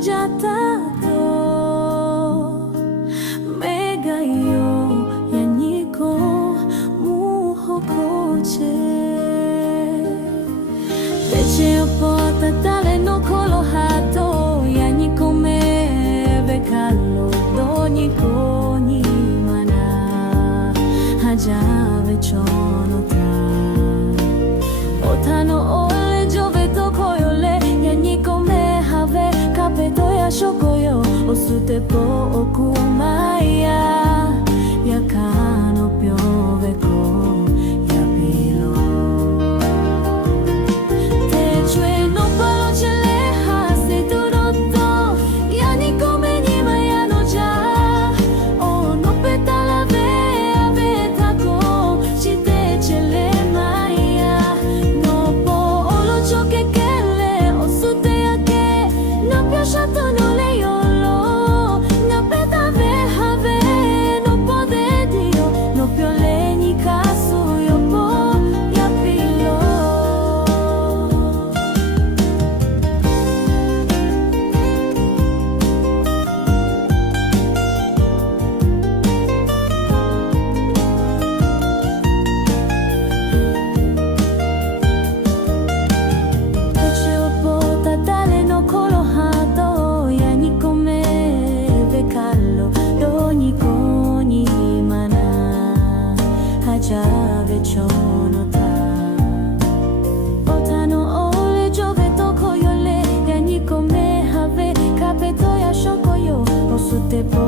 jatato megayo yaniko muhokoche Peche opota tale no kolohato yaniko mevekalo doniko ni mana hajave chonota Otano ole joveto koyole yaniko mehave kapeto ya shokoyo osute po okumaya yakano pyoveko yapilo Techwe no palo cheleha se turoto yaniko menima yanoja o no petala vea betako chite chele maya no po olo choke kele osute yake no piashato no le yolo na peta vehave no pode dio no piole ni kasu yopo yapilo Peche opota tale no kolohato yaniko mevekalo doniko ni mana hajave chonota Otano ole joveto koyole yaniko mehave kapeto ya shokoyo osute po